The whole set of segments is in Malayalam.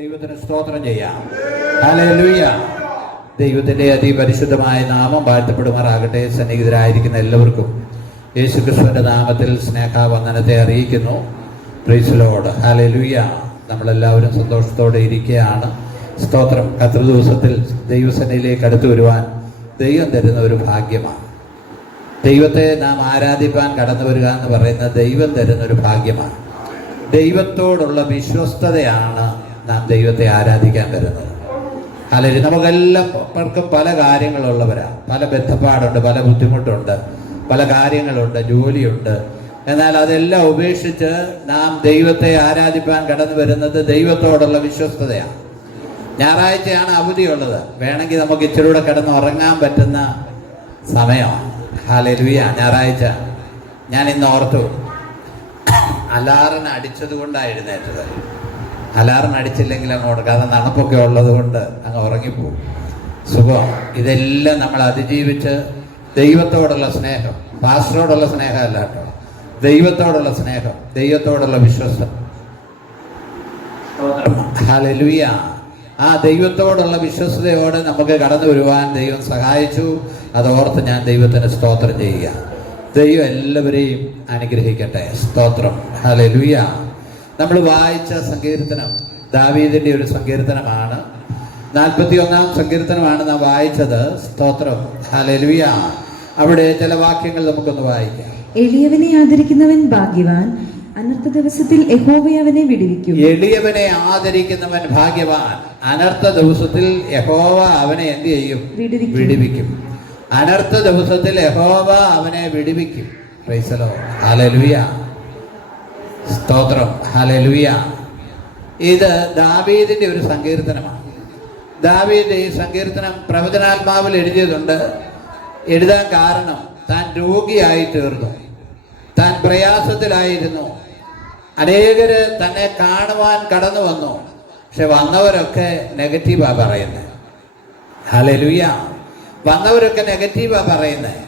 ദൈവത്തിന് സ്തോത്രം ചെയ്യാം. ഹല്ലേലൂയ. ദൈവത്തിന്റെ അതിപരിശുദ്ധമായ നാമം വാഴ്ത്തപ്പെടുമാറാകട്ടെ. സന്നിഹിതരായിരിക്കുന്ന എല്ലാവർക്കും യേശുക്രിസ്തുവിന്റെ നാമത്തിൽ സ്നേഹവന്ദനത്തെ അറിയിക്കുന്നു. Praise Lord. ഹല്ലേലൂയ. നമ്മളെല്ലാവരും സന്തോഷത്തോടെ ഇരിക്കുകയാണ്. സ്തോത്രം. കർത്തൃ ദിവസത്തിൽ ദൈവസന്നിധിയിലേക്ക് അടുത്തു വരുവാൻ ദൈവം തരുന്ന ഒരു ഭാഗ്യമാണ്. ദൈവത്തെ നാം ആരാധിപ്പാൻ കടന്നു വരിക എന്ന് പറയുന്നത് ദൈവം തരുന്ന ഒരു ഭാഗ്യമാണ്. ദൈവത്തോടുള്ള വിശ്വസ്തതയാണ് നാം ദൈവത്തെ ആരാധിക്കാൻ വരുന്നത്. അല്ലെങ്കിൽ നമുക്കെല്ലാവർക്കും പല കാര്യങ്ങളുള്ളവരാണ്. പല ബന്ധപ്പാടുണ്ട്, പല ബുദ്ധിമുട്ടുണ്ട്, പല കാര്യങ്ങളുണ്ട്, ജോലിയുണ്ട്. എന്നാൽ അതെല്ലാം ഉപേക്ഷിച്ച് നാം ദൈവത്തെ ആരാധിപ്പാൻ കടന്നു വരുന്നത് ദൈവത്തോടുള്ള വിശ്വസ്തതയാണ്. ഞായറാഴ്ചയാണ് അവധിയുള്ളത്. വേണമെങ്കിൽ നമുക്ക് ഇച്ചിരി കൂടെ കിടന്ന് ഉറങ്ങാൻ പറ്റുന്ന സമയമാണ്. ഹല്ലേലൂയ. ഞായറാഴ്ച ഞാൻ ഇന്ന് ഓർത്തു, അലാറിന് അടിച്ചത് കൊണ്ടാണ് എഴുന്നേറ്റത്. അലാറിന് അടിച്ചില്ലെങ്കിൽ അങ്ങോട്ട്, കാരണം തണുപ്പൊക്കെ ഉള്ളത് കൊണ്ട് അങ്ങ് ഉറങ്ങിപ്പോകും. സുഖം. ഇതെല്ലാം നമ്മൾ അതിജീവിച്ച് ദൈവത്തോടുള്ള സ്നേഹം, പാസ്റ്ററോടുള്ള സ്നേഹമല്ല കേട്ടോ, ദൈവത്തോടുള്ള സ്നേഹം, ദൈവത്തോടുള്ള വിശ്വാസം. ഹല്ലേലൂയ. ആ ദൈവത്തോടുള്ള വിശ്വസ്തയോടെ നമുക്ക് കടന്നു വരുവാൻ ദൈവം സഹായിച്ചു. അതോർത്ത് ഞാൻ ദൈവത്തിന് സ്തോത്രം ചെയ്യുക. ദൈവം എല്ലാവരെയും അനുഗ്രഹിക്കട്ടെ. സ്തോത്രം. ഹല്ലേലൂയ. നമ്മൾ വായിച്ച സങ്കീർത്തനം ദാവീദിന്റെ ഒരു സങ്കീർത്തനമാണ്. 41-ാം സങ്കീർത്തനമാണ് നാം വായിച്ചത്. സ്തോത്രം. ഹല്ലേലൂയ. അവിടെ ചില വാക്യങ്ങൾ നമുക്കൊന്ന് വായിക്കാം. എളിയവനെ ആദരിക്കുന്നവൻ ഭാഗ്യവാൻ, അനർത്ഥ ദിവസത്തിൽ യഹോവ അവനെ വിടുവിക്കും. എളിയവനെ ആദരിക്കുന്നവൻ ഭാഗ്യവാൻ, അനർത്ഥ ദിവസത്തിൽ യഹോവ അവനെ എന്ത് ചെയ്യും? വിടുവിക്കും. അനർത്ഥ ദിവസത്തിൽ യഹോവ അവനെ വിടുവിക്കും. Price the Lord. ഹല്ലേലൂയ. സ്തോത്രം. ഹല്ലേലൂയ. ഇത് ദാവീദിന്റെ ഒരു സങ്കീർത്തനമാണ്. ദാവീദ് ഈ സങ്കീർത്തനം പ്രവചനാത്മാവിൽ എഴുതിയതുണ്ട്. എഴുതാൻ കാരണം താൻ രോഗിയായി തീർന്നു, താൻ പ്രയാസത്തിലായിരുന്നു. അനേകര് തന്നെ കാണുവാൻ കടന്നു വന്നു. പക്ഷെ വന്നവരൊക്കെ നെഗറ്റീവാ പറയുന്നത്. ഹല്ലേലൂയ. വന്നവരൊക്കെ നെഗറ്റീവാ പറയുന്നത്.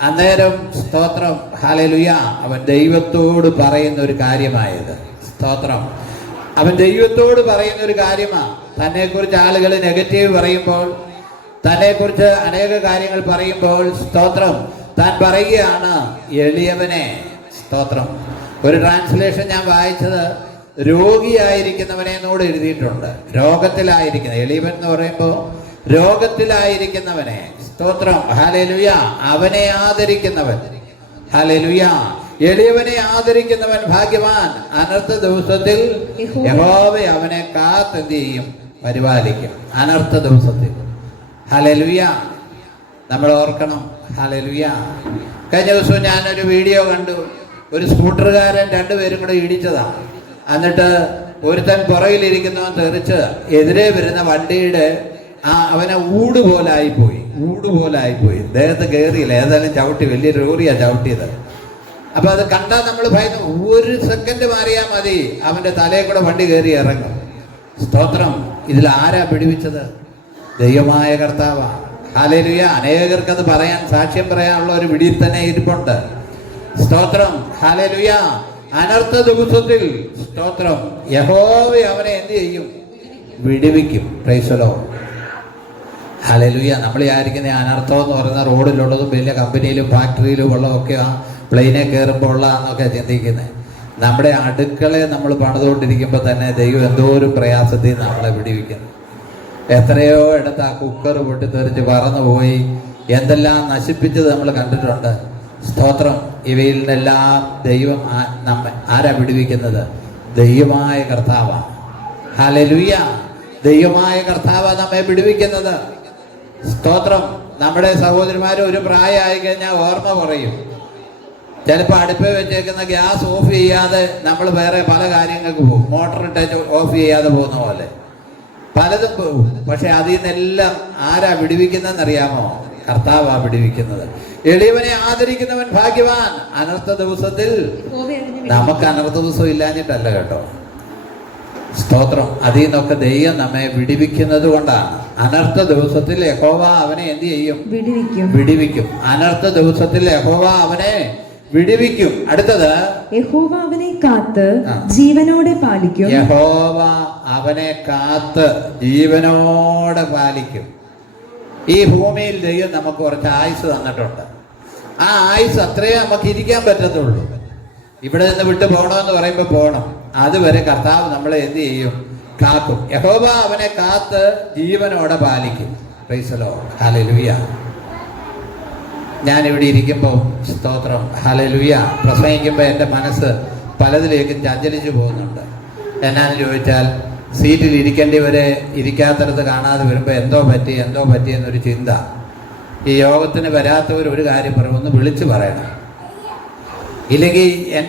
അന്നേരം സ്തോത്രം. ഹല്ലേലൂയ. അവൻ ദൈവത്തോട് പറയുന്ന ഒരു കാര്യമായത്. സ്തോത്രം. അവൻ ദൈവത്തോട് പറയുന്ന ഒരു കാര്യമാണ്. തന്നെക്കുറിച്ച് ആളുകൾ നെഗറ്റീവ് പറയുമ്പോൾ, തന്നെക്കുറിച്ച് അനേക കാര്യങ്ങൾ പറയുമ്പോൾ, സ്തോത്രം, താൻ പറയുകയാണ് എളിയവനെ. സ്തോത്രം. ഒരു ട്രാൻസ്ലേഷൻ ഞാൻ വായിച്ചത് രോഗിയായിരിക്കുന്നവനെ എന്നോട് എഴുതിയിട്ടുണ്ട്. രോഗത്തിലായിരിക്കുന്ന, എളിയവൻ എന്ന് പറയുമ്പോൾ രോഗത്തിലായിരിക്കുന്നവനെ. സ്തോത്രം. ഹല്ലേലൂയ. അവനെ ആദരിക്കുന്നവൻ. ഹല്ലേലൂയ. എളിയവനെ ആദരിക്കുന്നവൻ ഭാഗ്യവാൻ, അനർത്ഥ ദിവസത്തിൽ യഹോവ അവനെ കാത്തെന്ത് ചെയ്യും? പരിപാലിക്കും. അനർത്ഥ ദിവസത്തിൽ. ഹല്ലേലൂയ. നമ്മൾ ഓർക്കണം. ഹല്ലേലൂയ. കഴിഞ്ഞ ദിവസം ഞാനൊരു വീഡിയോ കണ്ടു. ഒരു സ്കൂട്ടറുകാരൻ രണ്ടുപേരും കൂടെ ഇടിച്ചതാണ്. എന്നിട്ട് ഒരുത്തൻ പുറകിലിരിക്കുന്നവൻ തെറിച്ച് എതിരെ വരുന്ന വണ്ടിയുടെ അവനെ ഊടുപോലായിപ്പോയി. ദേഹത്ത് കയറിയില്ല, ഏതായാലും ചവിട്ടി, വലിയ ലോറിയാ ചവിട്ടിയത്. അപ്പൊ അത് കണ്ടാൽ നമ്മൾ ഭയന്ന് ഒരു സെക്കൻഡ് മാറിയാൽ മതി, അവന്റെ തലയിൽ കൂടെ വണ്ടി കയറി ഇറങ്ങും. സ്തോത്രം. ഇതിൽ ആരാ പിടിവിച്ചത്? ദൈവമായ കർത്താവാ. ഹല്ലേലൂയ. അനേകർക്കത് പറയാൻ, സാക്ഷ്യം പറയാനുള്ള ഒരു വിടിയിൽ തന്നെ ഇരിപ്പുണ്ട്. സ്തോത്രം. ഹല്ലേലൂയ. അനർത്ഥ ദിവസത്തിൽ സ്തോത്രം യഹോവ അവനെ എന്ത് ചെയ്യും? വിടുവിക്കും. Price the Lord. ഹല്ലേലൂയ. നമ്മൾ വിചാരിക്കുന്ന അനർത്ഥം എന്ന് പറയുന്ന റോഡിലുള്ളതും വലിയ കമ്പനിയിലും ഫാക്ടറിയിലും ഉള്ളതൊക്കെ ആ പ്ലെയിനെ കയറുമ്പോൾ ഉള്ളതാണെന്നൊക്കെ ചിന്തിക്കുന്നത്. നമ്മുടെ അടുക്കളയെ നമ്മൾ പണിതുകൊണ്ടിരിക്കുമ്പോൾ തന്നെ ദൈവം എന്തോ ഒരു പ്രയാസത്തിൽ നമ്മളെ വിടുവിക്കുന്നു. എത്രയോ ഇടത്ത് ആ കുക്കർ പൊട്ടിത്തെറിച്ച് പറന്നുപോയി എന്തെല്ലാം നശിപ്പിച്ചത് നമ്മൾ കണ്ടിട്ടുണ്ട്. സ്തോത്രം. ഇവയിൽ നിന്നെല്ലാം ദൈവം നമ്മെ ആരാ വിടുവിക്കുന്നത്? ദൈവമായ കർത്താവാണ്. ഹല്ലേലൂയ. ദൈവമായ കർത്താവാണ് നമ്മെ വിടുവിക്കുന്നത്. സ്തോത്രം. നമ്മുടെ സഹോദരിമാർ ഒരു പ്രായമായി കഴിഞ്ഞാൽ ഓർമ്മ പറയും. ചിലപ്പോൾ അടുപ്പിൽ വെച്ചേക്കുന്ന ഗ്യാസ് ഓഫ് ചെയ്യാതെ നമ്മൾ വേറെ പല കാര്യങ്ങൾക്ക് പോകും. മോട്ടർ ഇട്ട് ഓഫ് ചെയ്യാതെ പോകുന്ന പോലെ പലതും പോകും. പക്ഷെ അതിൽ നിന്നെല്ലാം ആരാ വിടുവിക്കുന്നതെന്നറിയാമോ? കർത്താവാ വിടുവിക്കുന്നത്. എളിയവനെ ആദരിക്കുന്നവൻ ഭാഗ്യവാൻ, അനർത്ഥ ദിവസത്തിൽ. നമുക്ക് അനർത്ഥ ദിവസം ഇല്ലാഞ്ഞിട്ടല്ല കേട്ടോ. സ്തോത്രം. അതിൽ നിന്നൊക്കെ ദൈവം നമ്മെ വിടുവിക്കുന്നത് കൊണ്ടാണ്. അനർത്ഥ ദിവസത്തിൽ യഹോവ അവനെ എന്ത് ചെയ്യും? വിടുവിക്കും. അനർത്ഥ ദിവസത്തിൽ യഹോവ അവനെ വിടുവിക്കും. അടുത്തത്, യഹോവ അവനെ കാത്ത് ആ. ജീവനോടെ പാലിക്കും. യഹോവ അവനെ കാത്ത് ജീവനോടെ പാലിക്കും. ഈ ഭൂമിയിൽ ദൈവം നമുക്ക് കുറച്ച് ആയുസ് തന്നിട്ടുണ്ട്. ആ ആയുസ് അത്രയും നമുക്ക് ഇരിക്കാൻ പറ്റത്തുള്ളൂ. ഇവിടെ നിന്ന് വിട്ടു പോകണമെന്ന് പറയുമ്പോൾ പോകണം. അതുവരെ കർത്താവ് നമ്മളെ എന്ത് ചെയ്യും? കാക്കും. യഹോവ അവനെ കാത്ത് ജീവനോടെ പാലിക്കും. Price the Lord. ഹല്ലേലൂയ. ഞാനിവിടെ ഇരിക്കുമ്പോൾ സ്തോത്രം, ഹല്ലേലൂയ, പ്രസംഗിക്കുമ്പോൾ എൻ്റെ മനസ്സ് പലതിലേക്കും ചഞ്ചലിച്ചു പോകുന്നുണ്ട്. എന്നാന്ന് ചോദിച്ചാൽ, സീറ്റിൽ ഇരിക്കേണ്ടിവരെ ഇരിക്കാത്തടത്ത് കാണാതെ വരുമ്പോൾ എന്തോ പറ്റി എന്നൊരു ചിന്ത. ഈ യോഗത്തിന് വരാത്തവർ ഒരു കാര്യം പറയും, ഒന്ന് വിളിച്ചു പറയണം. ഇല്ലെങ്കിൽ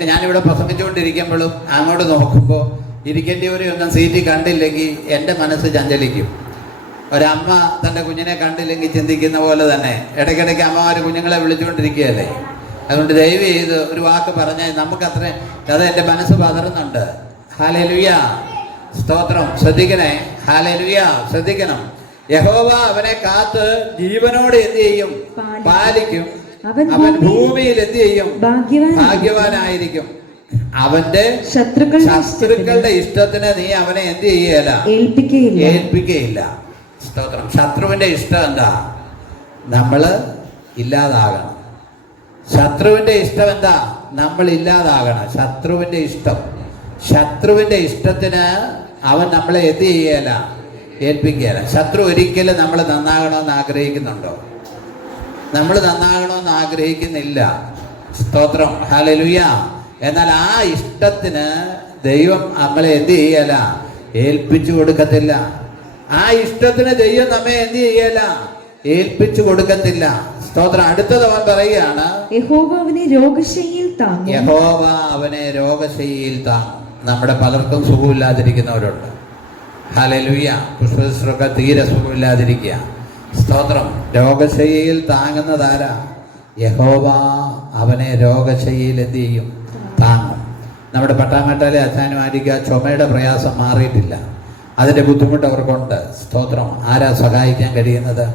ഞാനിവിടെ പ്രസംഗിച്ചുകൊണ്ടിരിക്കുമ്പോഴും അങ്ങോട്ട് നോക്കുമ്പോൾ ഇരിക്കേണ്ടിവരെ ഒന്നും സീറ്റിൽ കണ്ടില്ലെങ്കിൽ എൻ്റെ മനസ്സ് ചഞ്ചലിക്കും. ഒരമ്മ തൻ്റെ കുഞ്ഞിനെ കണ്ടില്ലെങ്കിൽ ചിന്തിക്കുന്ന പോലെ തന്നെ ഇടയ്ക്കിടയ്ക്ക് അമ്മമാർ കുഞ്ഞുങ്ങളെ വിളിച്ചുകൊണ്ടിരിക്കുകയല്ലേ. അതുകൊണ്ട് ദയവ് ചെയ്ത് ഒരു വാക്ക് പറഞ്ഞാൽ നമുക്കത്ര അത് എൻ്റെ മനസ്സ് പതറുന്നുണ്ട്. ഹല്ലേലൂയ, സ്തോത്രം. ശ്രദ്ധിക്കണേ, ഹല്ലേലൂയ, ശ്രദ്ധിക്കണം. യഹോവ അവനെ കാത്ത് ജീവനോടെ എന്ത് ചെയ്യും? പാലിക്കും. അവൻ ഭൂമിയിൽ എന്ത് ചെയ്യും? ഭാഗ്യവാനായിരിക്കും. അവന്റെ ശത്രുക്കളുടെ ഇഷ്ടത്തിന് നീ അവനെ എന്ത് ചെയ്യല? ഏൽപ്പിക്കുകയില്ല. സ്തോത്രം. ശത്രുവിന്റെ ഇഷ്ടം എന്താ? നമ്മള് ഇല്ലാതാകണം. ശത്രുവിന്റെ ഇഷ്ടം എന്താ? നമ്മൾ ഇല്ലാതാകണം. ശത്രുവിന്റെ ഇഷ്ടത്തിന് അവൻ നമ്മളെ എന്ത് ചെയ്യല? ഏൽപ്പിക്കുകയല്ല. ശത്രു ഒരിക്കലും നമ്മൾ നന്നാകണമെന്ന് ആഗ്രഹിക്കുന്നുണ്ടോ? നമ്മൾ നന്നാകണമെന്ന് ആഗ്രഹിക്കുന്നില്ല. സ്തോത്രം, ഹല്ലേലൂയ. എന്നാൽ ആ ഇഷ്ടത്തിന് ദൈവം നമ്മളെ എന്ത് ചെയ്യല? ഏൽപ്പിച്ചു കൊടുക്കത്തില്ല. ആ ഇഷ്ടത്തിന് ദൈവം നമ്മെ എന്ത് ചെയ്യല? ഏൽപ്പിച്ചു കൊടുക്കത്തില്ല. സ്തോത്രം. അടുത്തത് അവൻ പറയുകയാണ്, യഹോവ അവനെ രോഗശയ്യയിൽ താങ്ങും. യഹോവ അവനെ രോഗശയ്യയിൽ താങ്ങും. നമ്മുടെ പലർക്കും സുഖമില്ലാതിരിക്കുന്നവരുണ്ട്. ഹല്ലേലൂയ. പുഷ്പശുശ്രൂഷ തീരെ സുഖമില്ലാതിരിക്കുക. സ്തോത്രം. രോഗശയ്യയിൽ താങ്ങുന്നതാരാ? യഹോവ അവനെ രോഗശയ്യയിൽ എന്ത് ചെയ്യും? താങ്ങും. നമ്മുടെ പട്ടാമേട്ടാലെ അച്ഛനുമാരിക്ക് ആ ചുമയുടെ പ്രയാസം മാറിയിട്ടില്ല. അതിന്റെ ബുദ്ധിമുട്ട് അവർക്കുണ്ട്. സ്തോത്രം. ആരാ സഹായിക്കാൻ കഴിയുന്നത്?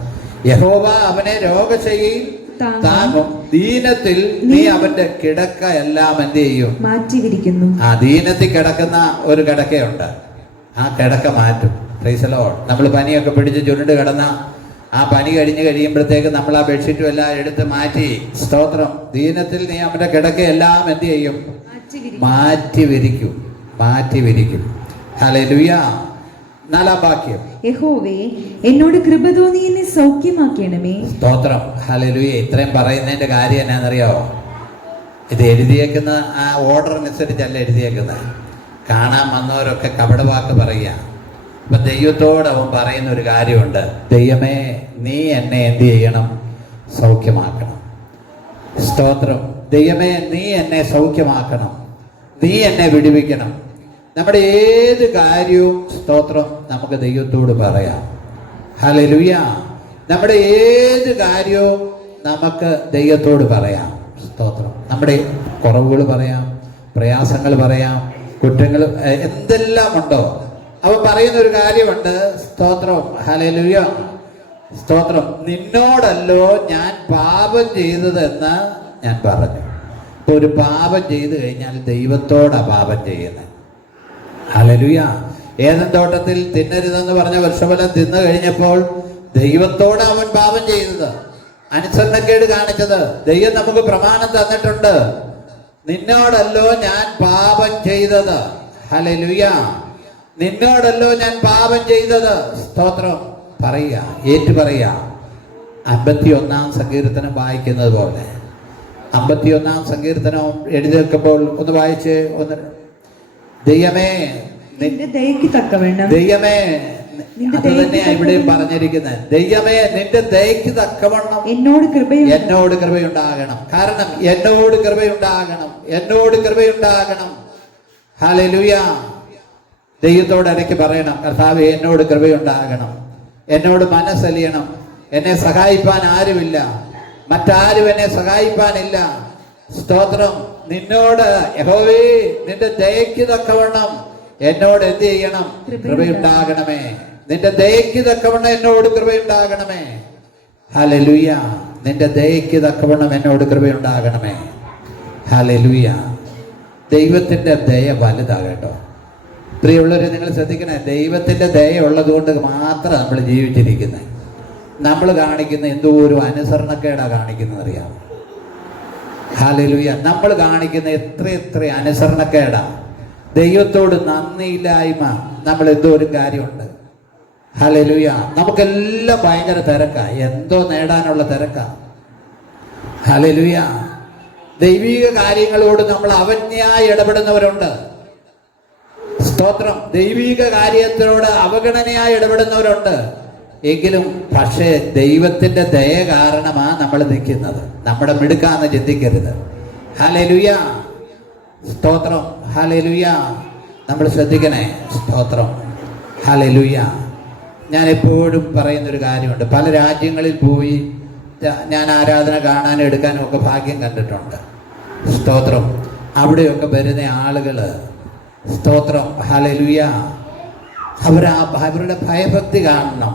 യഹോവ അവനെ രോഗശയ്യയിൽ താങ്ങും. ദീനത്തിൽ നീ അവന്റെ കിടക്ക എല്ലാം എന്ത് ചെയ്യും? മാറ്റിവിരിക്കുന്നു. ആ ദീനത്തിൽ കിടക്കുന്ന ഒരു കിടക്കയുണ്ട്, ആ കിടക്ക മാറ്റും. Price the Lord. നമ്മൾ പനിയൊക്കെ പിടിച്ച് ചുരുണ്ട് കിടന്ന ആ പനി കഴിഞ്ഞ് കഴിയുമ്പോഴത്തേക്ക് നമ്മൾ ആ ബെഡ്ഷീറ്റും എല്ലാം എടുത്ത് മാറ്റി, സ്തോത്രം, ദീനത്തിൽ നീ അവന്റെ കിടക്കയെല്ലാം എന്ത് ചെയ്യും? മാറ്റി വിരിക്കും. ഹല്ലേലൂയ. 4-ാം വാക്യം, യഹോവേ എന്നോട് കൃപ തോന്നി എന്നെ സൗഖ്യമാക്കണമേ. സ്തോത്രം, ഹല്ലേലൂയ. ഇത്രയും പറയുന്നതിന്റെ കാര്യം എന്നാണെന്നറിയാവോ? ഇത് എഴുതിയേക്കുന്ന ആ ഓർഡർ അനുസരിച്ചല്ല എഴുതിയേക്കുന്നത്. കാണാൻ വന്നവരൊക്കെ കപടവാക്ക് പറയുക. അപ്പൊ ദൈവത്തോട് അവൻ പറയുന്ന ഒരു കാര്യമുണ്ട്, ദൈവമേ നീ എന്നെ എന്ത് ചെയ്യണം? സൗഖ്യമാക്കണം. സ്തോത്രം. ദൈവമേ നീ എന്നെ സൗഖ്യമാക്കണം, നീ എന്നെ വിടുവിക്കണം. നമ്മുടെ ഏത് കാര്യവും സ്തോത്രം നമുക്ക് ദൈവത്തോട് പറയാം. ഹല്ലേലൂയ. നമ്മുടെ ഏത് കാര്യവും നമുക്ക് ദൈവത്തോട് പറയാം. സ്തോത്രം. നമ്മുടെ കുറവുകൾ പറയാം, പ്രയാസങ്ങൾ പറയാം, കുറ്റങ്ങൾ എന്തെല്ലാം ഉണ്ടോ അവ പറയുന്ന ഒരു കാര്യമുണ്ട്. സ്തോത്രം, ഹല്ലേലൂയ, സ്തോത്രം. നിന്നോടല്ലോ ഞാൻ പാപം ചെയ്തതെന്ന് ഞാൻ പറഞ്ഞു. ഇപ്പൊ ഒരു പാപം ചെയ്തു കഴിഞ്ഞാൽ ദൈവത്തോടാ പാപം ചെയ്യുന്നത്. ഹല്ലേലൂയ. ഏദൻ തോട്ടത്തിൽ തിന്നരുതെന്ന് പറഞ്ഞ വൃക്ഷഫലം തിന്നു കഴിഞ്ഞപ്പോൾ ദൈവത്തോട് അവൻ പാപം ചെയ്തത്, അനുസരണക്കേട് കാണിച്ചത്. ദൈവം നമുക്ക് പ്രമാണം തന്നിട്ടുണ്ട്, നിന്നോടല്ലോ ഞാൻ പാപം ചെയ്തത്. ഹല്ലേലൂയ. നിന്നോടല്ലോ ഞാൻ പാപം ചെയ്തത്. സ്തോത്രം. പറയുക, ഏറ്റു പറയുക. 51-ാം സങ്കീർത്തനം വായിക്കുന്നത് പോലെ 51-ാം സങ്കീർത്തനം എഴുതി വെക്കുമ്പോൾ ഒന്ന് വായിച്ച് ദൈവമേ നിന്റെ ദയയ്ക്ക് തക്കവണ്ണം, ദൈവമേ, അത് തന്നെയാ ഇവിടെ പറഞ്ഞിരിക്കുന്നത്. ദൈവമേ നിന്റെ ദയയ്ക്ക് തക്കവണ്ണം എന്നോട് കൃപയുണ്ടാകണം. കാരണം എന്നോട് കൃപയുണ്ടാകണം. ഹല്ലേലൂയ. ദൈവത്തോട് ഇടയ്ക്ക് പറയണം, കർത്താവേ എന്നോട് കൃപയുണ്ടാകണം, എന്നോട് മനസ്സലിയണം. എന്നെ സഹായിപ്പാൻ ആരുമില്ല, മറ്റാരും എന്നെ സഹായിപ്പാനില്ല. സ്തോത്രം. നിന്നോട് യഹോവേ നിന്റെ ദയയ്ക്ക് തക്കവണ്ണം എന്നോട് എന്ത് ചെയ്യണം? കൃപയുണ്ടാകണമേ. നിന്റെ ദയയ്ക്ക് തക്കവണ്ണം എന്നോട് ഹല്ലേലൂയ. ദൈവത്തിൻ്റെ ദയ വലുതാ കേട്ടോ. പ്രിയമുള്ളവരെ, നിങ്ങൾ ശ്രദ്ധിക്കണേ, ദൈവത്തിൻ്റെ ദയ ഉള്ളത് കൊണ്ട് മാത്രം നമ്മൾ ജീവിച്ചിരിക്കുന്നത്. നമ്മൾ കാണിക്കുന്ന എന്തോ ഒരു അനുസരണക്കേടാ കാണിക്കുന്നത് അറിയാം. ഹല്ലേലൂയ. നമ്മൾ കാണിക്കുന്ന എത്ര അനുസരണക്കേടാ. ദൈവത്തോട് നന്ദിയില്ലായ്മ നമ്മൾ എന്തോ ഒരു കാര്യമുണ്ട്. ഹല്ലേലൂയ. നമുക്കെല്ലാം ഭയങ്കര തിരക്കാ, എന്തോ നേടാനുള്ള തിരക്കാ. ഹല്ലേലൂയ. ദൈവിക കാര്യങ്ങളോട് നമ്മൾ അവജ്ഞയായി ഇടപെടുന്നവരുണ്ട്. സ്തോത്രം. ദൈവിക കാര്യത്തിനോട് അവഗണനയായി ഇടപെടുന്നവരുണ്ട്. എങ്കിലും പക്ഷേ ദൈവത്തിന്റെ ദയ കാരണമാ നമ്മൾ നിൽക്കുന്നത്. നമ്മുടെ മിടുക്കാന്ന് ചിന്തിക്കരുത്. ഹല്ലേലൂയ. സ്തോത്രം. ഹല്ലേലൂയ. നമ്മൾ ശ്രദ്ധിക്കണേ. സ്തോത്രം. ഹല്ലേലൂയ. ഞാൻ എപ്പോഴും പറയുന്നൊരു കാര്യമുണ്ട്. പല രാജ്യങ്ങളിൽ പോയി ഞാൻ ആരാധന കാണാനും എടുക്കാനും ഒക്കെ ഭാഗ്യം കണ്ടിട്ടുണ്ട്. സ്തോത്രം. അവിടെയൊക്കെ വരുന്ന ആളുകൾ, സ്തോത്രം, ഹല്ലേലൂയ, അവരുടെ ഭയഭക്തി കാണണം.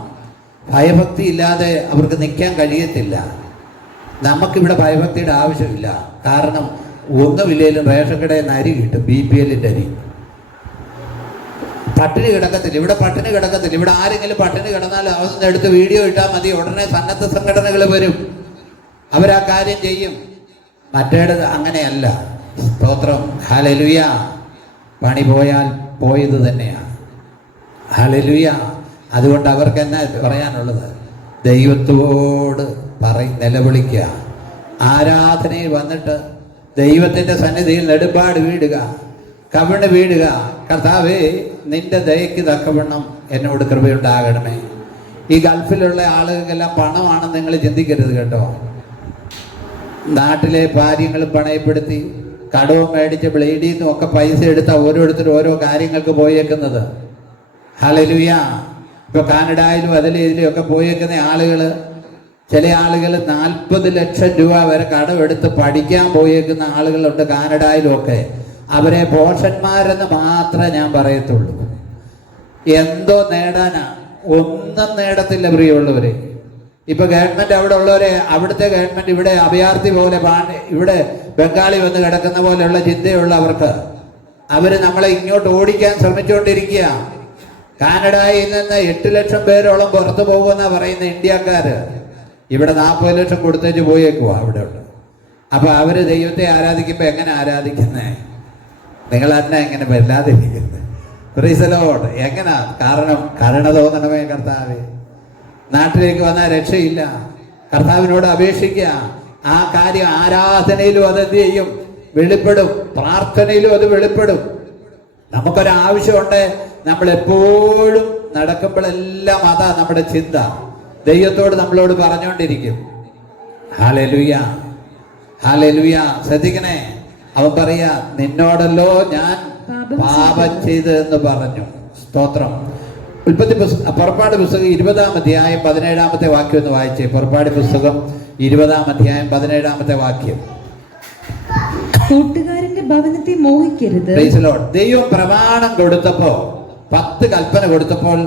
ഭയഭക്തി ഇല്ലാതെ അവർക്ക് നിൽക്കാൻ കഴിയത്തില്ല. നമുക്കിവിടെ ഭയഭക്തിയുടെ ആവശ്യമില്ല. കാരണം ഒന്നുമില്ലേലും റേഷൻ കടയിൽ നിന്ന് അരി കിട്ടും, BPLന്റെ അരി. പട്ടിണി കിടക്കത്തില്ല ഇവിടെ, പട്ടിണി കിടക്കത്തില്ല ഇവിടെ. ആരെങ്കിലും പട്ടിണി കിടന്നാൽ അതൊന്ന് എടുത്ത് വീഡിയോ ഇട്ടാൽ മതി, ഉടനെ സന്നദ്ധ സംഘടനകൾ വരും, അവരാ കാര്യം ചെയ്യും. മറ്റേടത് അങ്ങനെയല്ല. സ്തോത്രം. ഹല്ലേലൂയ. പണി പോയാൽ പോയത് തന്നെയാണ്. ഹല്ലേലൂയ. അതുകൊണ്ട് അവർക്ക് എന്നാ പറയാനുള്ളത്? ദൈവത്തോട് നിലവിളിക്കുക. ആരാധനയിൽ വന്നിട്ട് ദൈവത്തിൻ്റെ സന്നിധിയിൽ നെടുമ്പാട് വീടുക, കവിണ് വീടുക. കർത്താവേ, നിന്റെ ദയക്ക് തക്കവണ്ണം എന്നോട് കൃപയുണ്ടാകണമേ. ഈ ഗൾഫിലുള്ള ആളുകൾക്കെല്ലാം പണമാണെന്ന് നിങ്ങൾ ചിന്തിക്കരുത് കേട്ടോ. നാട്ടിലെ ഭാര്യങ്ങളും പണയപ്പെടുത്തി കടവും മേടിച്ച് ബ്ലേഡിൽ നിന്നും ഒക്കെ പൈസ എടുത്ത ഓരോരുത്തരും ഓരോ കാര്യങ്ങൾക്ക് പോയേക്കുന്നത്. ഹല്ലേലൂയ. ഇപ്പൊ കാനഡയിലും അതിലും ഇതിലും ഒക്കെ പോയേക്കുന്ന ആളുകൾ, ചില ആളുകൾ 40 ലക്ഷം രൂപ വരെ കടമെടുത്ത് പഠിക്കാൻ പോയേക്കുന്ന ആളുകളുണ്ട് കാനഡയിലും ഒക്കെ. അവരെ പോഷന്മാരെന്ന് മാത്രമേ ഞാൻ പറയത്തുള്ളൂ. എന്തോ നേടാനാ? ഒന്നും നേടത്തില്ല പ്രിയമുള്ളവരെ. ഇപ്പൊ ഗവൺമെന്റ് അവിടെ ഉള്ളവരെ, അവിടുത്തെ ഗവൺമെന്റ് ഇവിടെ അഭയാർത്ഥി പോലെ ഇവിടെ ബംഗാളി വന്ന് കിടക്കുന്ന പോലെയുള്ള ചിന്തയുള്ളവർക്ക് അവര് നമ്മളെ ഇങ്ങോട്ട് ഓടിക്കാൻ ശ്രമിച്ചുകൊണ്ടിരിക്കുക. കാനഡയിൽ നിന്ന് 8 ലക്ഷം പേരോളം പുറത്തു പോകുമെന്നാ പറയുന്ന ഇന്ത്യക്കാര്. ഇവിടെ 40 ലക്ഷം കൊടുത്തേച്ച് പോയേക്കുവാ അവിടെ ഉണ്ട്. അപ്പൊ അവര് ദൈവത്തെ ആരാധിക്കുമ്പോ എങ്ങനെ ആരാധിക്കുന്നേ? നിങ്ങൾ തന്നെ എങ്ങനെ വല്ലാതിരിക്കുന്നത്? Price the Lord. എങ്ങനാ? കാരണം കരുണ തോന്നണമേ കർത്താവേ. നാട്ടിലേക്ക് വന്നാൽ രക്ഷയില്ല. കർത്താവിനോട് അപേക്ഷിക്കുക. ആ കാര്യം ആരാധനയിലും അതെന്ത് ചെയ്യും? വെളിപ്പെടും. പ്രാർത്ഥനയിലും അത് വെളിപ്പെടും. നമുക്കൊരാവശ്യമുണ്ട്. നമ്മൾ എപ്പോഴും നടക്കുമ്പോഴെല്ലാം അതാ നമ്മുടെ ചിന്ത. ദൈവത്തോട് നമ്മളോട് പറഞ്ഞുകൊണ്ടിരിക്കും. ഹല്ലേലൂയ. ഹല്ലേലൂയ. ശ്രദ്ധിക്കണേ. അവൻ പറയാ, നിന്നോടല്ലോ ഞാൻ പാപം ചെയ്ത് എന്ന് പറഞ്ഞു. സ്തോത്രം. പുറപ്പാട് പുസ്തകം 20-ാം അധ്യായം 17-ാമത്തെ വാക്യം ഒന്ന് വായിച്ചേ. പുറപ്പാട് പുസ്തകം 20-ാം അധ്യായം 17-ാമത്തെ വാക്യം. കൂട്ടുകാരന്റെ ഭവനത്തെ മോഹിക്കരുത്. Price the Lord. ദൈവം പ്രമാണം കൊടുത്തപ്പോ, 10 കൽപ്പന കൊടുത്തപ്പോൾ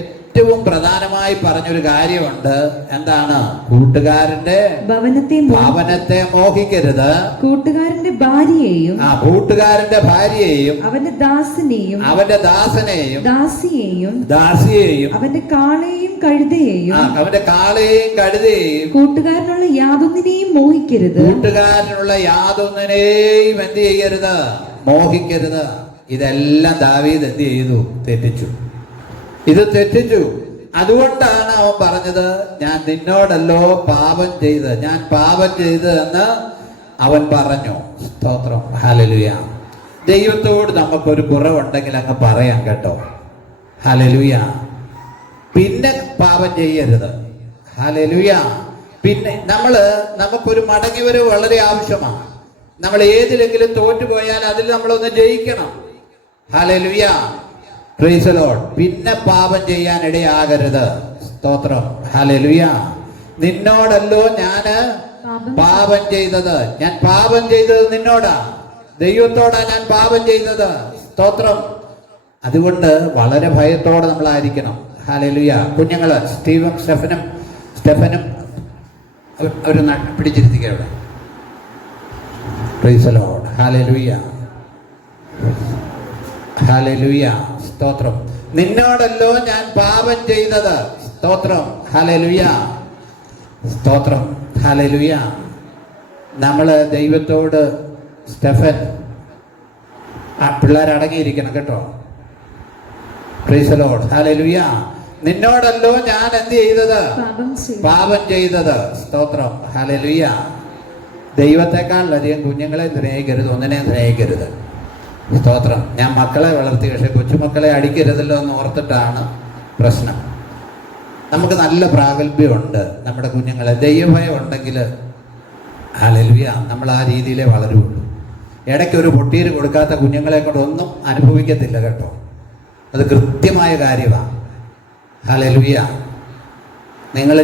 ഏറ്റവും പ്രധാനമായി പറഞ്ഞൊരു കാര്യമുണ്ട്. എന്താണ്? കൂട്ടുകാരന്റെ ഭവനത്തെ മോഹിക്കരുത്. കൂട്ടുകാരന്റെ ഭാര്യയെയും കൂട്ടുകാരന്റെ ഭാര്യയെയും അവന്റെ ദാസനെയും ദാസിയെയും അവന്റെ കാളയെയും കഴുതയെയും കൂട്ടുകാരനുള്ള യാതൊന്നിനെയും മോഹിക്കരുത്. കൂട്ടുകാരനുള്ള യാതൊന്നിനെയും എന്ത് ചെയ്യരുത്? മോഹിക്കരുത്. ഇതെല്ലാം ദാവീദ് എന്ത് ചെയ്തു? തെറ്റിച്ചു. ഇത് തെറ്റിച്ചു. അതുകൊണ്ടാണ് അവൻ പറഞ്ഞത്, ഞാൻ നിന്നോടല്ലോ പാപം ചെയ്ത്, ഞാൻ പാപം ചെയ്ത് എന്ന് അവൻ പറഞ്ഞു. സ്തോത്രം. ഹല്ലേലൂയ. ദൈവത്തോട് നമുക്കൊരു കുറവുണ്ടെങ്കിൽ അങ്ങ് പറയാം കേട്ടോ. ഹല്ലേലൂയ. പിന്നെ പാപം ചെയ്യരുത്. ഹല്ലേലൂയ. പിന്നെ നമുക്കൊരു മടങ്ങിവരവ് വളരെ ആവശ്യമാണ്. നമ്മൾ ഏതിലെങ്കിലും തോറ്റുപോയാൽ അതിൽ നമ്മളൊന്ന് ജയിക്കണം. ഹല്ലേലൂയ. Price the Lord. പിന്നെ പാപം ചെയ്യാൻ ഇടയാകരുത്. സ്തോത്രം. ഹല്ലേലൂയ. നിന്നോടല്ലോ ഞാന് പാപം ചെയ്തത്. ഞാൻ പാപം ചെയ്തത് നിന്നോടാ, ദൈവത്തോടാ ഞാൻ പാപം ചെയ്തത്. സ്തോത്രം. അതുകൊണ്ട് വളരെ ഭയത്തോടെ നമ്മളായിരിക്കണം. ഹല്ലേലൂയ. കുഞ്ഞുങ്ങള് സ്റ്റെഫനും അവര് പിടിച്ചിരുത്തിക്കുക അവിടെ. Price the Lord. Hallelujah, hallelujah. സ്തോത്രം. നിന്നോടല്ലോ ഞാൻ പാപം ചെയ്തത്. സ്തോത്രം. ഹല്ലേലൂയ, സ്തോത്രം. ഹല്ലേലൂയ. നമ്മൾ ദൈവത്തോട് സ്റ്റെഫൻ പിള്ളേർ അടങ്ങിയിരിക്കണം കേട്ടോ. Price the Lord. ഹല്ലേലൂയ. നിന്നോടല്ലോ ഞാൻ എന്ത് ചെയ്തത്? പാപം ചെയ്തത്. സ്തോത്രം. ഹല്ലേലൂയ. ദൈവത്തെക്കാളധികം കുഞ്ഞുങ്ങളെ സ്നേഹിക്കരുത്, ഒന്നിനെയും സ്നേഹിക്കരുത്. സ്തോത്രം. ഞാൻ മക്കളെ വളർത്തി, പക്ഷെ കൊച്ചുമക്കളെ അടിക്കരുതല്ലോ എന്ന് ഓർത്തിട്ടാണ് പ്രശ്നം. നമുക്ക് നല്ല പ്രാഗൽഭ്യമുണ്ട്. നമ്മുടെ കുഞ്ഞുങ്ങളെ ദൈവഭയം ഉണ്ടെങ്കിൽ ഹല്ലേലൂയ നമ്മൾ ആ രീതിയിലേ വളരുള്ളൂ. ഇടയ്ക്ക് ഒരു പൊട്ടീര് കൊടുക്കാത്ത കുഞ്ഞുങ്ങളെ കൊണ്ട് ഒന്നും അനുഭവിക്കത്തില്ല കേട്ടോ. അത് കൃത്യമായ കാര്യമാണ്. ഹല്ലേലൂയ.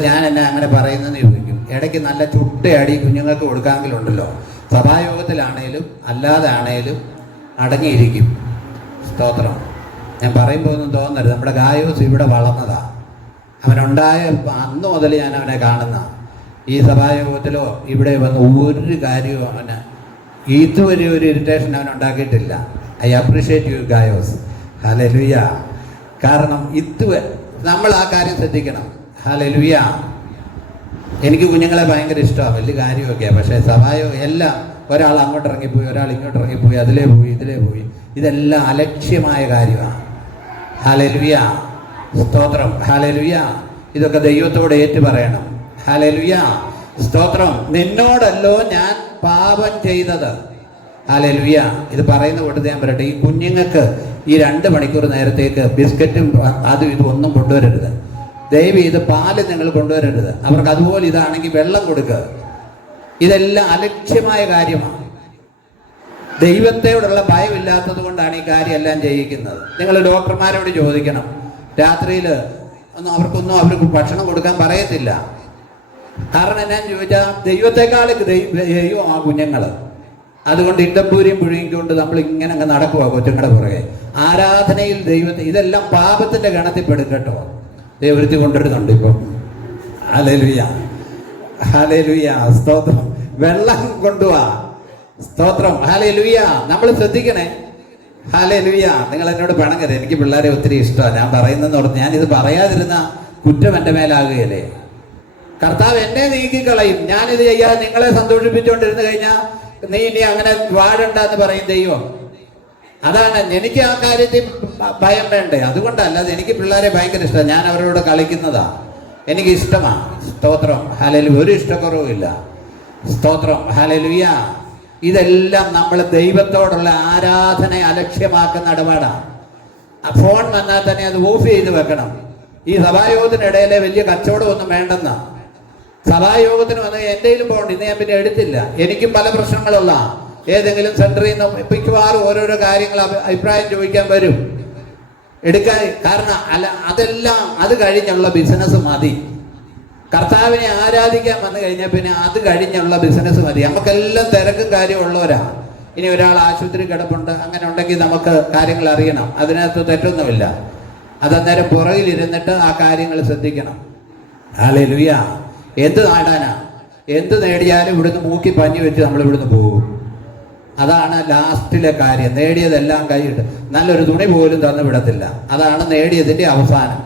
ഞാൻ എന്നെ അങ്ങനെ പറയുന്നതെന്ന് ചോദിക്കും. ഇടയ്ക്ക് നല്ല ചുട്ടയടി കുഞ്ഞുങ്ങൾക്ക് കൊടുക്കാമെങ്കിലുണ്ടല്ലോ, സഭായോഗത്തിലാണേലും അല്ലാതെ ആണേലും അടങ്ങിയിരിക്കും. സ്തോത്രം. ഞാൻ പറയുമ്പോൾ ഒന്നും തോന്നരുത്. നമ്മുടെ ഗായോസ് ഇവിടെ വളർന്നതാ. അവനുണ്ടായ അന്ന് മുതൽ ഞാൻ അവനെ കാണുന്ന ഈ സഭായോഗത്തിലോ ഇവിടെ വന്ന് ഒരു കാര്യവും അവന് ഇതുവരെ ഒരു ഇറിറ്റേഷൻ അവൻ ഉണ്ടാക്കിയിട്ടില്ല. I appreciate you guys. Hallelujah. കാരണം ഇതുവരെ നമ്മൾ ആ കാര്യം ശ്രദ്ധിക്കണം. ഹല്ലേലൂയ. എനിക്ക് കുഞ്ഞുങ്ങളെ ഭയങ്കര ഇഷ്ടമാണ്, വലിയ കാര്യമൊക്കെയാണ്. പക്ഷേ സഭായോഗം എല്ലാം ഒരാൾ അങ്ങോട്ട് ഇറങ്ങിപ്പോയി, ഒരാൾ ഇങ്ങോട്ട് ഇറങ്ങിപ്പോയി, അതിലേ പോയി ഇതിലേ പോയി, ഇതെല്ലാം അലക്ഷ്യമായ കാര്യമാണ്. ഹല്ലേലൂയ, സ്തോത്രം. ഹല്ലേലൂയ. ഇതൊക്കെ ദൈവത്തോട് ഏറ്റു പറയണം. ഹല്ലേലൂയ, സ്തോത്രം. നിന്നോടല്ലോ ഞാൻ പാപം ചെയ്തത്. ഹല്ലേലൂയ. ഇത് പറയുന്ന കൂട്ടത്തിൽ ഞാൻ പറയട്ടെ, ഈ കുഞ്ഞുങ്ങൾക്ക് ഈ 2 മണിക്കൂർ നേരത്തേക്ക് ബിസ്ക്കറ്റും അതും ഇതും ഒന്നും കൊണ്ടുവരരുത്. ദയവ് ഇത് പാല് നിങ്ങൾ കൊണ്ടുവരരുത്. അവർക്ക് അതുപോലെ ഇതാണെങ്കിൽ വെള്ളം കൊടുക്കുക. ഇതെല്ലാം അലക്ഷ്യമായ കാര്യമാണ്. ദൈവത്തോടുള്ള ഭയമില്ലാത്തത് കൊണ്ടാണ് ഈ കാര്യമെല്ലാം ചെയ്യിക്കുന്നത്. നിങ്ങൾ ഡോക്ടർമാരോട് ചോദിക്കണം, രാത്രിയിൽ അവർക്ക് ഭക്ഷണം കൊടുക്കാൻ പറയത്തില്ല. കാരണം എന്നാന്ന് ചോദിച്ചാൽ ദൈവത്തെക്കാൾ ദൈവം ആ കുഞ്ഞുങ്ങൾ. അതുകൊണ്ട് ഇണ്ടമ്പൂരിയും പുഴുങ്ങിക്കൊണ്ട് നമ്മൾ ഇങ്ങനെ അങ്ങ് നടക്കുക കൊച്ചുങ്ങളുടെ പുറകെ. ആരാധനയിൽ ദൈവത്തെ ഇതെല്ലാം പാപത്തിന്റെ ഗണത്തിൽപ്പെടും കേട്ടോ. ദൈവത്തി കൊണ്ടുവരുന്നുണ്ട് ഇപ്പം. ഹല്ലേലൂയ, ഹല്ലേലൂയ, സ്തോത്രം. വെള്ളം കൊണ്ടുപോവാ. സ്തോത്രം. ഹല്ലേലൂയ. നമ്മൾ ശ്രദ്ധിക്കണേ. ഹല്ലേലൂയ. നിങ്ങൾ എന്നോട് പണങ്ങരുത്. എനിക്ക് പിള്ളേരെ ഒത്തിരി ഇഷ്ടമാണ്. ഞാൻ പറയുന്നതെന്ന് പറഞ്ഞ് ഞാനിത് പറയാതിരുന്ന കുറ്റം എൻ്റെ മേലാകുകയല്ലേ. കർത്താവ് എന്നെ നീക്കിക്കളയും. ഞാനിത് ചെയ്യാതെ നിങ്ങളെ സന്തോഷിപ്പിച്ചുകൊണ്ടിരുന്നു കഴിഞ്ഞാൽ നീ ഇനി അങ്ങനെ വാഴണ്ട എന്ന് പറയും ദൈവം. അതാണ് എനിക്ക് ആ കാര്യത്തിൽ ഭയം വേണ്ടേ. അതുകൊണ്ടല്ലാതെ എനിക്ക് പിള്ളേരെ ഭയങ്കര ഇഷ്ടമാണ്. ഞാൻ അവരോട് കളിക്കുന്നതാ, എനിക്ക് ഇഷ്ടമാണ്. സ്തോത്രം. ഹല്ലേലൂയ. ഒരു ഇഷ്ടക്കുറവുമില്ല. സ്തോത്രം. ഹല്ലേലൂയ. ഇതെല്ലാം നമ്മൾ ദൈവത്തോടുള്ള ആരാധന അലക്ഷ്യമാക്കുന്ന ഇടപാടാണ്. ഫോൺ വന്നാൽ തന്നെ അത് ഓഫ് ചെയ്ത് വെക്കണം. ഈ സഭായോഗത്തിനിടയിലെ വലിയ കച്ചവടമൊന്നും വേണ്ടെന്ന. സഭായോഗത്തിന് വന്ന് എന്തെങ്കിലും പോകണ്ട. ഇന്ന് ഞാൻ പിന്നെ എടുത്തില്ല. എനിക്കും പല പ്രശ്നങ്ങളുള്ള ഏതെങ്കിലും സെന്ററിൽ നിന്ന് മിക്കവാറും ഓരോരോ കാര്യങ്ങൾ അഭിപ്രായം ചോദിക്കാൻ വരും. എടുക്കാൻ കാരണം അതെല്ലാം അത് കഴിഞ്ഞുള്ള ബിസിനസ് മതി. കർത്താവിനെ ആരാധിക്കാൻ വന്നു കഴിഞ്ഞാൽ പിന്നെ അത് കഴിഞ്ഞുള്ള ബിസിനസ് മതി. നമുക്കെല്ലാം തിരക്കും കാര്യമുള്ളവരാ. ഇനി ഒരാൾ ആശുപത്രി കിടപ്പുണ്ട്, അങ്ങനെ ഉണ്ടെങ്കിൽ നമുക്ക് കാര്യങ്ങൾ അറിയണം. അതിനകത്ത് തെറ്റൊന്നുമില്ല. അതന്നേരം പുറകിലിരുന്നിട്ട് ആ കാര്യങ്ങൾ ശ്രദ്ധിക്കണം. ഹല്ലേലൂയ. എന്ത് നേടാനാ? എന്ത് നേടിയാലും ഇവിടുന്ന് മൂക്കി പഞ്ഞി വെച്ച് നമ്മൾ ഇവിടുന്ന് പോകും. അതാണ് ലാസ്റ്റിലെ കാര്യം. നേടിയതെല്ലാം കൈയിട്ട് നല്ലൊരു തുണി പോലും തന്നു വിടത്തില്ല. അതാണ് നേടിയതിന്റെ അവസാനം.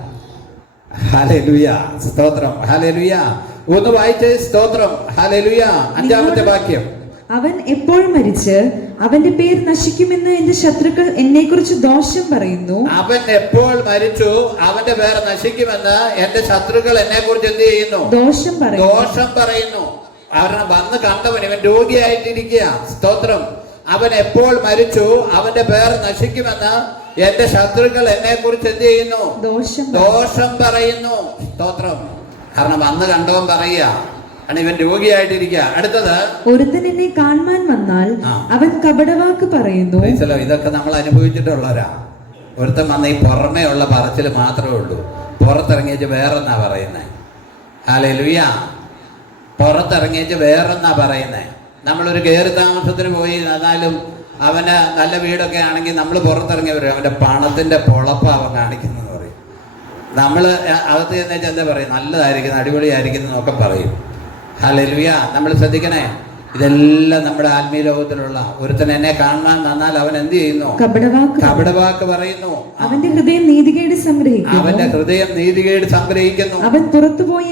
ഹല്ലേലൂയ, സ്തോത്രം. ഹല്ലേലൂയ. ഒന്ന് വായിച്ചേ. സ്തോത്രം. ഹല്ലേലൂയ. 5-ാമത്തെ വാക്യം. അവൻ എപ്പോൾ മരിച്ച് അവന്റെ പേര് നശിക്കുമെന്ന് എന്റെ ശത്രുക്കൾ എന്നെ കുറിച്ച് ദോഷം പറയുന്നു. അവൻ എപ്പോൾ മരിച്ചു അവന്റെ പേര് നശിക്കുമെന്ന് എന്റെ ശത്രുക്കൾ എന്നെ കുറിച്ച് എന്ത് ചെയ്യുന്നു? ദോഷം പറയുന്നു. അവരെ വന്ന് കണ്ടവൻ ഇവൻ രോഗിയായിട്ടിരിക്കുക. സ്തോത്രം. അവൻ എപ്പോൾ മരിച്ചു അവന്റെ പേർ നശിക്കുമെന്ന് എന്റെ ശത്രുക്കൾ എന്നെ കുറിച്ച് എന്ത് ചെയ്യുന്നു? ദോഷം പറയുന്നു. സ്തോത്രം. കാരണം വന്ന് കണ്ടവൻ പറയുക ഇവൻ രോഗിയായിട്ടിരിക്കുക. അടുത്തത്, ഒരുത്തൻ എന്നെ കാണാൻ വന്നാൽ അവൻ കപടവാക്ക് പറയുന്നു. ഇതൊക്കെ നമ്മൾ അനുഭവിച്ചിട്ടുള്ളവരാ. ഒരുത്തൻ വന്ന ഈ പുറമേ ഉള്ള പറച്ചിൽ മാത്രമേ ഉള്ളൂ. പുറത്തിറങ്ങിയേച്ച് വേറെന്നാ പറയുന്നേ. ഹല്ലേലൂയ. പുറത്തിറങ്ങിയേച്ച് വേറെന്നാ പറയുന്നേ. നമ്മളൊരു കയറി താമസത്തിന് പോയി എന്നാലും അവന് നല്ല വീടൊക്കെ ആണെങ്കിൽ നമ്മൾ പുറത്തിറങ്ങി വരും. അവന്റെ പണത്തിന്റെ പൊളപ്പ അവൻ കാണിക്കുന്നെന്ന് പറയും. നമ്മൾ അകത്ത് ചെന്നേച്ച് എന്താ പറയും? നല്ലതായിരിക്കുന്നു, അടിപൊളിയായിരിക്കുന്നു എന്നൊക്കെ പറയും. ഹല്ലേലൂയ. നമ്മൾ ശ്രദ്ധിക്കണേ. ഇതെല്ലാം നമ്മുടെ ആത്മീയ ലോകത്തിലുള്ള ഒരുത്തൻ എന്നെ കാണാൻ വന്നാൽ അവൻ എന്ത് ചെയ്യുന്നു? കപടവാക്ക് പറയുന്നു. അവന്റെ ഹൃദയം നീതികേട് സംഗ്രഹിക്കുന്നു. അവൻ പുറത്തുപോയി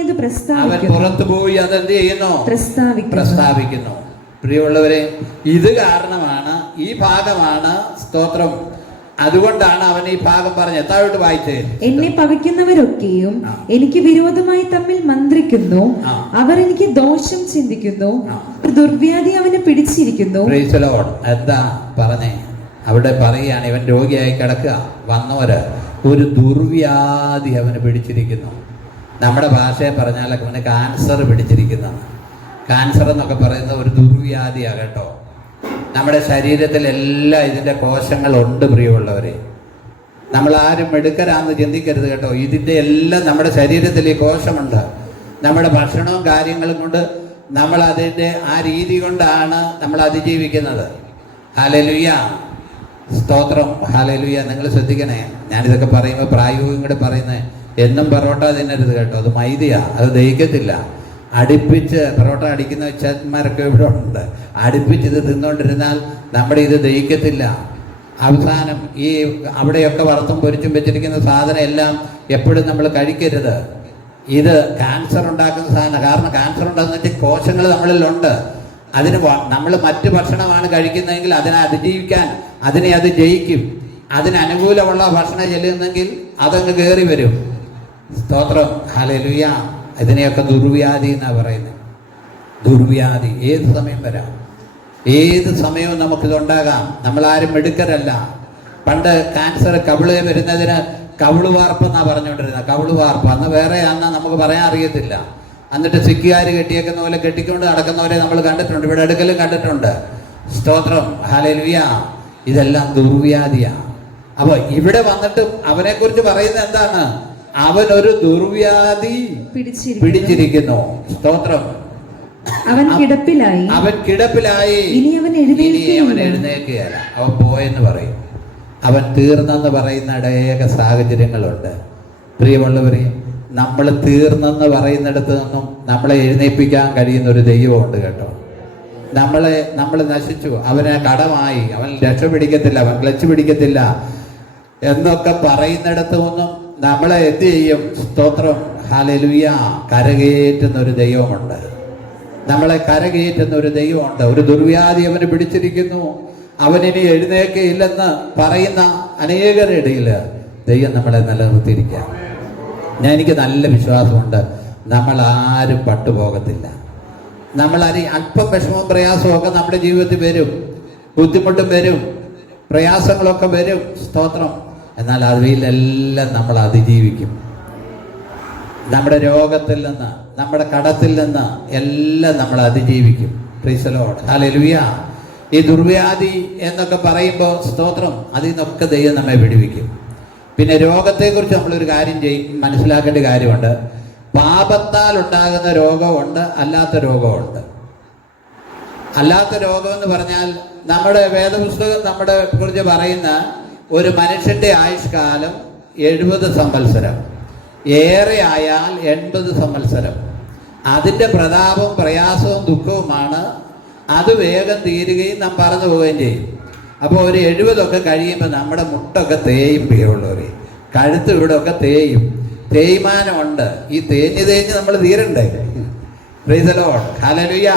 അതെന്ത് ചെയ്യുന്നു? പ്രസ്താവിക്കുന്നു. പ്രിയമുള്ളവരെ, ഇത് കാരണമാണ്, ഈ ഭാഗമാണ് സ്തോത്രം. അതുകൊണ്ടാണ് അവൻ ഈ ഭാഗം പറഞ്ഞ് എത്താഴോട്ട് വായിച്ചേ. എന്നെ പകയ്ക്കുന്നവരൊക്കെയും എനിക്ക് വിരോധമായി തമ്മിൽ മന്ത്രിക്കുന്നു, അവർ എനിക്ക് ദോഷം ചിന്തിക്കുന്നു, ദുർവ്യാധി അവനെ പിടിച്ചിരിക്കുന്നു. എന്താ പറഞ്ഞേ? അവിടെ പറയുകയാണ്, ഇവൻ രോഗിയായി കിടക്കുക, വന്നവര് ഒരു ദുർവ്യാധി അവന് പിടിച്ചിരിക്കുന്നു. നമ്മുടെ ഭാഷയെ പറഞ്ഞാൽ അവന് ക്യാൻസർ പിടിച്ചിരിക്കുന്നു. ക്യാൻസർ എന്നൊക്കെ പറയുന്നത് ഒരു ദുർവ്യാധിയാണ് കേട്ടോ. നമ്മുടെ ശരീരത്തിലെല്ലാം ഇതിൻ്റെ കോശങ്ങളുണ്ട് പ്രിയമുള്ളവരെ. നമ്മളാരും മെടുക്കരാന്ന് ചിന്തിക്കരുത് കേട്ടോ. ഇതിൻ്റെ എല്ലാം നമ്മുടെ ശരീരത്തിൽ ഈ കോശമുണ്ട്. നമ്മുടെ ഭക്ഷണവും കാര്യങ്ങളും കൊണ്ട് നമ്മൾ അതിൻ്റെ ആ രീതി കൊണ്ടാണ് നമ്മൾ അതിജീവിക്കുന്നത്. ഹല്ലേലൂയ, സ്തോത്രം, ഹല്ലേലൂയ. നിങ്ങൾ ശ്രദ്ധിക്കണേ, ഞാനിതൊക്കെ പറയുമ്പോൾ പ്രായോഗികം കൂടെ പറയുന്നത്, എന്നും പൊറോട്ട തിന്നരുത് കേട്ടോ. അത് മൈദയാ, അത് ദഹിക്കത്തില്ല. അടുപ്പിച്ച് പൊറോട്ട അടിക്കുന്ന വെച്ചന്മാരൊക്കെ ഇവിടെ ഉണ്ട്. അടുപ്പിച്ച് ഇത് തിന്നുകൊണ്ടിരുന്നാൽ നമ്മുടെ ഇത് ദഹിക്കത്തില്ല. അവസാനം ഈ അവിടെയൊക്കെ വറുത്തും പൊരിച്ചും വെച്ചിരിക്കുന്ന സാധനം എല്ലാം എപ്പോഴും നമ്മൾ കഴിക്കരുത്. ഇത് ക്യാൻസർ ഉണ്ടാക്കുന്ന സാധനം. കാരണം ക്യാൻസർ ഉണ്ടാകുന്ന വെച്ചാൽ കോശങ്ങൾ നമ്മളിലുണ്ട്. അതിന് നമ്മൾ മറ്റു ഭക്ഷണമാണ് കഴിക്കുന്നതെങ്കിൽ അതിനെ അതിജീവിക്കാൻ, അതിനെ അത് ജയിക്കും. അതിനനുകൂലമുള്ള ഭക്ഷണം ചെല്ലുന്നെങ്കിൽ അതങ്ങ് കയറി വരും. സ്തോത്രം, ഹല്ലേലൂയ. ഇതിനെയൊക്കെ ദുർവ്യാധി എന്നാണ് പറയുന്നത്. ദുർവ്യാധി ഏത് സമയം വരാം, ഏത് സമയവും നമുക്കിതുണ്ടാകാം. നമ്മളാരും മെടുക്കരല്ല. പണ്ട് ക്യാൻസർ കവിള് വരുന്നതിന് കവിള് വാർപ്പ് എന്നാണ് പറഞ്ഞുകൊണ്ടിരുന്നത്. കവിള് വാർപ്പ് അന്ന് വേറെ അന്ന് നമുക്ക് പറയാൻ അറിയത്തില്ല. എന്നിട്ട് സിക്കുകാർ കെട്ടിയേക്കുന്ന പോലെ കെട്ടിക്കൊണ്ട് നടക്കുന്നവരെ നമ്മൾ കണ്ടിട്ടുണ്ട്, ഇവിടെ അടുക്കലും കണ്ടിട്ടുണ്ട്. സ്തോത്രം, ഹല്ലേലൂയ. ഇതെല്ലാം ദുർവ്യാധിയാണ്. അപ്പൊ ഇവിടെ വന്നിട്ട് അവനെ കുറിച്ച് പറയുന്നത് എന്താണ്? അവനൊരു ദുർവ്യാധി പിടിച്ചിരിക്കുന്നു. സ്തോത്രം. അവൻ കിടപ്പിലായി. ഇനി അവൻ എഴുന്നേൽക്കുകയല്ല, അവൻ പോയെന്ന് പറയും. അവൻ തീർന്നെന്ന് പറയുന്ന അനേക സാഹചര്യങ്ങളുണ്ട്. പ്രിയമുള്ളവരെ, നമ്മൾ തീർന്നെന്ന് പറയുന്നിടത്ത് നിന്നും നമ്മളെ എഴുന്നേൽപ്പിക്കാൻ കഴിയുന്ന ഒരു ദൈവമുണ്ട് കേട്ടോ. നമ്മൾ നശിച്ചു, അവന് കടമായി, അവൻ രക്ഷപിടിക്കത്തില്ല, അവൻ ക്ലച്ച് പിടിക്കത്തില്ല എന്നൊക്കെ പറയുന്നിടത്ത് നിന്നും നമ്മളെ എന്ത് ചെയ്യും? സ്തോത്രം, ഹല്ലേലൂയ. കരകയറ്റുന്ന ഒരു ദൈവമുണ്ട്. നമ്മളെ കരകയറ്റുന്ന ഒരു ദൈവമുണ്ട്. ഒരു ദുർവ്യാധി അവന് പിടിച്ചിരിക്കുന്നു, അവനിനി എഴുന്നേൽക്കയില്ലെന്ന് പറയുന്ന അനേകരുടെ ഇടയിൽ ദൈവം നമ്മളെ നിലനിർത്തിയിരിക്കുക. എനിക്ക് നല്ല വിശ്വാസമുണ്ട്, നമ്മളാരും പട്ടുപോകത്തില്ല. അല്പം വിഷമവും പ്രയാസവും ഒക്കെ നമ്മുടെ ജീവിതത്തിൽ വരും, ബുദ്ധിമുട്ടും വരും, പ്രയാസങ്ങളൊക്കെ വരും. സ്തോത്രം. എന്നാൽ അതിലെല്ലാം നമ്മൾ അതിജീവിക്കും. നമ്മുടെ രോഗത്തിൽ നിന്ന്, നമ്മുടെ കടത്തിൽ നിന്ന് എല്ലാം നമ്മൾ അതിജീവിക്കും. Praise the Lord, hallelujah. ഈ ദുർവ്യാധി എന്നൊക്കെ പറയുമ്പോൾ സ്തോത്രം, അതിൽ നിന്നൊക്കെ ദൈവം നമ്മെ വിടുവിക്കും. പിന്നെ രോഗത്തെക്കുറിച്ച് നമ്മളൊരു കാര്യം മനസ്സിലാക്കേണ്ട കാര്യമുണ്ട്. പാപത്താൽ ഉണ്ടാകുന്ന രോഗമുണ്ട്, അല്ലാത്ത രോഗമുണ്ട്. അല്ലാത്ത രോഗം എന്ന് പറഞ്ഞാൽ നമ്മുടെ വേദപുസ്തകം നമ്മുടെ കുറിച്ച് പറയുന്ന ഒരു മനുഷ്യന്റെ ആയുഷ്കാലം 70 സംവത്സരം, ഏറെ ആയാൽ 80 സംവത്സരം. അതിൻ്റെ പ്രതാപവും പ്രയാസവും ദുഃഖവുമാണ്. അത് വേഗം തീരുകയും നാം പറന്നു പോവുകയും ചെയ്യും. അപ്പോൾ ഒരു 70 കഴിയുമ്പോൾ നമ്മുടെ മുട്ടൊക്കെ തേയും. പ്രിയമുള്ളവരെ, കഴുത്ത് ഇവിടെ ഒക്കെ തേയും, തേയ്മാനമുണ്ട്. ഈ തേഞ്ഞ് നമ്മൾ തീരണ്ടേ? Praise the Lord, hallelujah.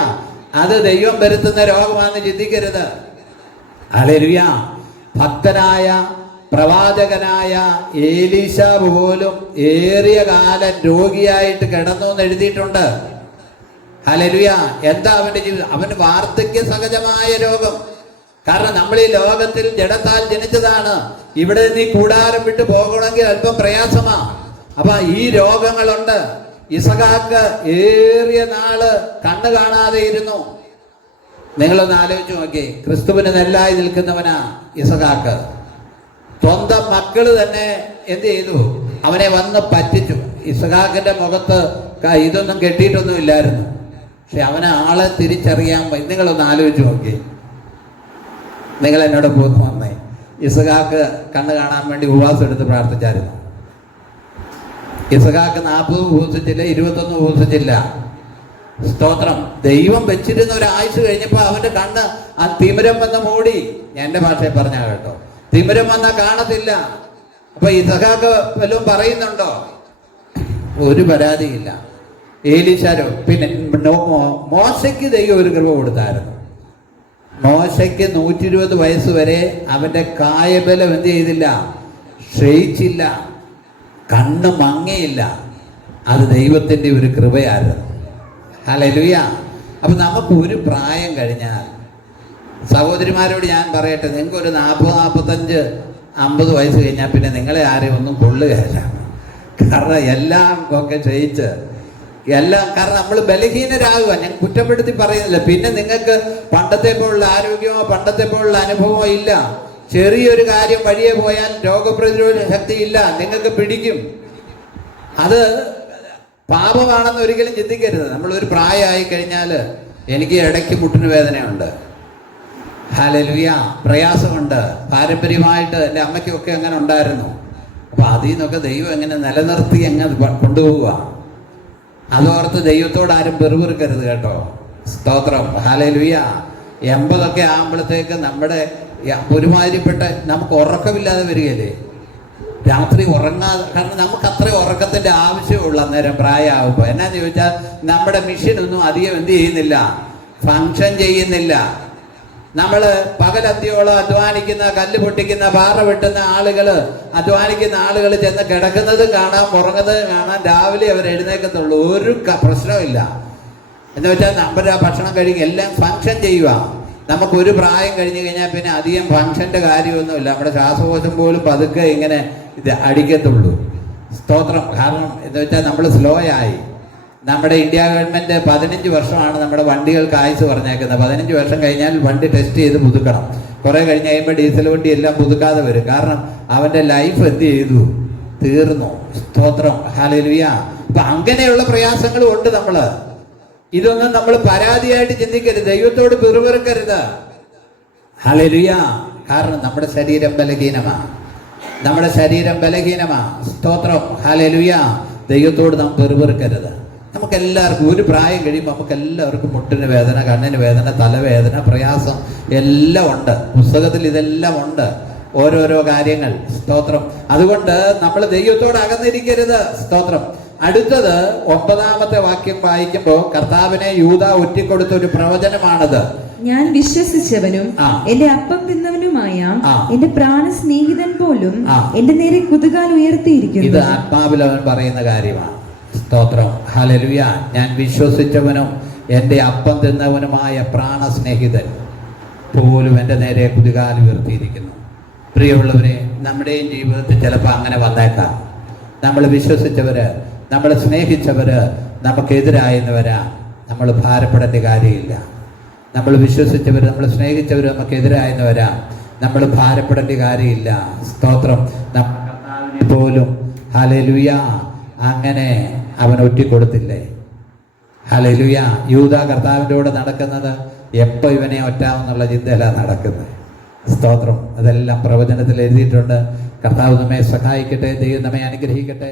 അത് ദൈവം വരുത്തുന്ന രോഗമാണെന്ന് ചിന്തിക്കരുത്. ഹല്ലേലൂയ. ഭക്തനായ പ്രവാചകനായ ഏലീശ പോലും ഏറിയ കാലം രോഗിയായിട്ട് കിടന്നു എന്ന് എഴുതിയിട്ടുണ്ട്. ഹല്ലേലൂയ. എന്താ അവന്റെ ജീവിതം? അവന് വാർദ്ധക്യ സഹജമായ രോഗം. കാരണം നമ്മൾ ഈ ലോകത്തിൽ ജഡത്താൽ ജനിച്ചതാണ്. ഇവിടെ നീ കൂടാരം വിട്ട് പോകണമെങ്കിൽ അല്പം പ്രയാസമാ. അപ്പൊ ഈ രോഗങ്ങളുണ്ട്. ഇസഹാക്ക് ഏറിയ നാള് കണ്ണു കാണാതെ ഇരുന്നു. നിങ്ങളൊന്ന് ആലോചിച്ച് നോക്കി. ക്രിസ്തുവിന് നെല്ലായി നിൽക്കുന്നവനാ ഇസഹാക്ക്. സ്വന്തം മക്കള് തന്നെ എന്ത് ചെയ്തു? അവനെ വന്ന് പറ്റിച്ചു. ഇസഹാക്കിന്റെ മുഖത്ത് ഇതൊന്നും കെട്ടിയിട്ടൊന്നും ഇല്ലായിരുന്നു. പക്ഷെ അവനെ ആളെ തിരിച്ചറിയാൻ. നിങ്ങളൊന്ന് ആലോചിച്ച് നോക്കി. നിങ്ങൾ എന്നോട് പോന്നു വന്നേ. ഇസഹാക്ക് കണ്ണ് കാണാൻ വേണ്ടി ഉപവാസം എടുത്ത് പ്രാർത്ഥിച്ചായിരുന്നു. ഇസഹാക്ക് 40 ഉപവസിച്ചില്ല, 21 ഉപവസിച്ചില്ല. സ്തോത്രം. ദൈവം വെച്ചിരുന്ന ഒരു ആയുസ് കഴിഞ്ഞപ്പോൾ അവന്റെ കണ്ണ് ആ തിമിരം വന്ന് മൂടി. ഞാൻ എൻ്റെ ഭാഷയിൽ പറഞ്ഞ കേട്ടോ, തിമിരം വന്നാൽ കാണത്തില്ല. അപ്പൊ ഇസഹാക്ക് വല്ലതും പറയുന്നുണ്ടോ? ഒരു പരാതിയില്ല. ഏലീശാരോ പിന്നെ മോശയ്ക്ക് ദൈവം ഒരു കൃപ കൊടുത്തായിരുന്നു. മോശയ്ക്ക് 120 വയസ്സ് വരെ അവന്റെ കായബലം എന്ത് ചെയ്തില്ല? ക്ഷയിച്ചില്ല, കണ്ണ് മങ്ങയില്ല. അത് ദൈവത്തിന്റെ ഒരു കൃപയായിരുന്നു. ഹല്ലേലൂയ. അപ്പൊ നമുക്ക് ഒരു പ്രായം കഴിഞ്ഞാൽ, സഹോദരിമാരോട് ഞാൻ പറയട്ടെ, നിങ്ങൾക്ക് ഒരു 40, 45, 50 വയസ്സ് കഴിഞ്ഞാൽ പിന്നെ നിങ്ങളെ ആരെയും ഒന്നും കൊള്ളുകയില്ല. കാരണം എല്ലാം ഒക്കെ ക്ഷയിച്ച് എല്ലാം, കാരണം നമ്മൾ ബലഹീനരാകുക. ഞാൻ കുറ്റപ്പെടുത്തി പറയുന്നില്ല. പിന്നെ നിങ്ങൾക്ക് പണ്ടത്തെ പോലുള്ള ആരോഗ്യമോ പണ്ടത്തെ പോലുള്ള അനുഭവമോ ഇല്ല. ചെറിയൊരു കാര്യം വഴിയെ പോയാൽ രോഗപ്രതിരോധ ശക്തി ഇല്ല, നിങ്ങൾക്ക് പിടിക്കും. അത് പാപമാണെന്ന് ഒരിക്കലും ചിന്തിക്കരുത്. നമ്മളൊരു പ്രായമായി കഴിഞ്ഞാൽ, എനിക്ക് ഇടയ്ക്ക് മുട്ടിന് വേദനയുണ്ട്, ഹല്ലേലൂയ, പ്രയാസമുണ്ട്. പാരമ്പര്യമായിട്ട് എൻ്റെ അമ്മയ്ക്കൊക്കെ അങ്ങനെ ഉണ്ടായിരുന്നു. അപ്പൊ അതിൽ നിന്നൊക്കെ ദൈവം എങ്ങനെ നിലനിർത്തി അങ്ങനെ കൊണ്ടുപോവുക. അതോർത്ത് ദൈവത്തോട് ആരും പെറുപെറുക്കരുത് കേട്ടോ. സ്തോത്രം, ഹല്ലേലൂയ. 80 ആകുമ്പോഴത്തേക്ക് നമ്മുടെ ഒരുമാതിരിപ്പെട്ട നമുക്ക് ഉറക്കമില്ലാതെ വരികയല്ലേ, രാത്രി ഉറങ്ങാതെ. കാരണം നമുക്ക് അത്ര ഉറക്കത്തിന്റെ ആവശ്യമുള്ളൂ അന്നേരം പ്രായമാകുമ്പോൾ. എന്നാന്ന് ചോദിച്ചാൽ നമ്മുടെ മെഷീനൊന്നും അധികം എന്ത് ചെയ്യുന്നില്ല, ഫങ്ഷൻ ചെയ്യുന്നില്ല. നമ്മൾ പകലന്തിയോളം അധ്വാനിക്കുന്ന, കല്ല് പൊട്ടിക്കുന്ന, പാറ വെട്ടുന്ന ആളുകള്, അധ്വാനിക്കുന്ന ആളുകൾ ചെന്ന് കിടക്കുന്നതും കാണാം, ഉറങ്ങുന്നതും കാണാം. രാവിലെ അവർ എഴുന്നേക്കത്തുള്ളൂ, ഒരു പ്രശ്നമില്ല. എന്ന് വെച്ചാൽ നമ്മുടെ ഭക്ഷണം കഴിക്കുക, എല്ലാം ഫങ്ഷൻ ചെയ്യുക. നമുക്കൊരു പ്രായം കഴിഞ്ഞു കഴിഞ്ഞാൽ പിന്നെ അധികം ഫങ്ഷന്റെ കാര്യമൊന്നുമില്ല. നമ്മുടെ ശ്വാസകോശം പോലും പതുക്കെ ഇങ്ങനെ ഇത് അടിക്കത്തുള്ളൂ. സ്തോത്രം. കാരണം എന്ന് വെച്ചാൽ നമ്മൾ സ്ലോ ആയി. നമ്മുടെ ഇന്ത്യ ഗവൺമെന്റ് 15 വർഷമാണ് നമ്മുടെ വണ്ടികൾക്ക് ആയുസ് പറഞ്ഞേക്കുന്നത്. 15 വർഷം കഴിഞ്ഞാൽ വണ്ടി ടെസ്റ്റ് ചെയ്ത് പുതുക്കണം. കുറെ കഴിഞ്ഞ് കഴിയുമ്പോൾ ഡീസൽ വണ്ടി എല്ലാം പുതുക്കാതെ വരും. കാരണം അവന്റെ ലൈഫ് എന്ത് ചെയ്തു, തീർന്നു. സ്തോത്രം, ഹല്ലേലൂയ. അപ്പൊ അങ്ങനെയുള്ള പ്രയാസങ്ങളും ഉണ്ട്. നമ്മള് ഇതൊന്നും നമ്മൾ പരാതിയായിട്ട് ചിന്തിക്കരുത്, ദൈവത്തോട് പിറുപിറുക്കരുത്. ഹല്ലേലൂയ. കാരണം നമ്മുടെ ശരീരം ബലഹീനമാണ്, നമ്മുടെ ശരീരം ബലഹീനമാണ്. സ്തോത്രം, ഹല്ലേലൂയ. ദൈവത്തോട് നാം പിറുപിറുക്കരുത്. നമുക്കെല്ലാവർക്കും ഒരു പ്രായം കഴിയുമ്പോൾ നമുക്കെല്ലാവർക്കും മുട്ടിന് വേദന, കണ്ണിന് വേദന, തലവേദന, പ്രയാസം എല്ലാം ഉണ്ട്. പുസ്തകത്തിൽ ഇതെല്ലാം ഉണ്ട്, ഓരോരോ കാര്യങ്ങൾ. സ്തോത്രം. അതുകൊണ്ട് നമ്മൾ ദൈവത്തോട് അകന്നിരിക്കരുത്. സ്തോത്രം. അടുത്തത് 9ാമത്തെ വാക്യം വായിക്കുമ്പോൾ കർത്താവിനെ യൂദാ ഒറ്റിക്കൊടുത്ത ഒരു പ്രവചനമാണത്. ഞാൻ വിശ്വസിച്ചവനും എന്റെ അപ്പം തിന്നവനുമായ എന്റെ പ്രാണ സ്നേഹിതൻ പോലും എന്റെ നേരെ കുതുകാൽ ഉയർത്തിയിരിക്കുന്നു. ഇത് ആത്മാവിൽ അവൻ പറയുന്ന കാര്യമാണ്. സ്തോത്രം, ഹല്ലേലൂയ. ഞാൻ വിശ്വസിച്ചവനും എന്റെ അപ്പം തിന്നവനുമായ പ്രാണസ്നേഹിതൻ പോലും എൻ്റെ നേരെ കുതികാൽ ഉയർത്തിയിരിക്കുന്നു. പ്രിയമുള്ളവരെ, നമ്മുടെയും ജീവിതത്തിൽ ചിലപ്പോൾ അങ്ങനെ വന്നേക്കാം. നമ്മൾ വിശ്വസിച്ചവര്, നമ്മൾ സ്നേഹിച്ചവര് നമുക്കെതിരായെന്ന് വരാം. നമ്മൾ ഭാരപ്പെടേണ്ട കാര്യമില്ല. നമ്മൾ വിശ്വസിച്ചവർ, നമ്മൾ സ്നേഹിച്ചവർ നമുക്കെതിരായെന്ന് വരാം. നമ്മൾ ഭാരപ്പെടേണ്ട കാര്യമില്ല. സ്തോത്രം. നമ്മുടെ പോലും ഹല്ലേലൂയ അങ്ങനെ അവൻ ഒറ്റിക്കൊടുത്തില്ലേ. ഹല്ലേലൂയ. യൂദാ കർത്താവിൻ്റെ കൂടെ നടക്കുന്നത് എപ്പോൾ ഇവനെ ഒറ്റാമെന്നുള്ള ചിന്തയിലാണ് നടക്കുന്നത്. സ്തോത്രം. അതെല്ലാം പ്രവചനത്തിൽ എഴുതിയിട്ടുണ്ട്. കർത്താവ് നമ്മെ സഹായിക്കട്ടെ, ദൈവം നമ്മെ അനുഗ്രഹിക്കട്ടെ.